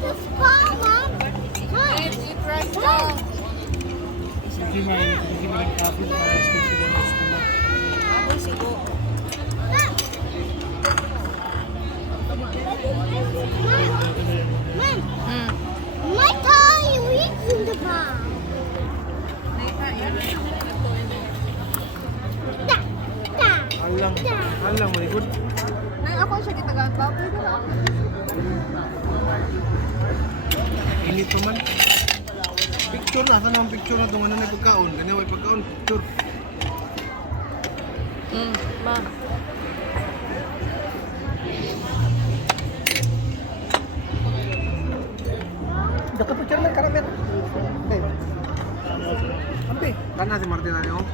this ball, Mom. Mom. Eat rice now. Sige, may coffee na rice ko sila gusto mo. Ako sigo. Mom. My toy reads in the ball. Da. Da. Alang, very good. Nang ako siya gitagaan pa. Pwede ba? Init pa man. Picture na, saan ang picture na itong ano na pagkaon? Ganyan may pagkaon, picture. Ma. Daka picture lang, karamit. Okay. Ampi, kana si Martin na niyo.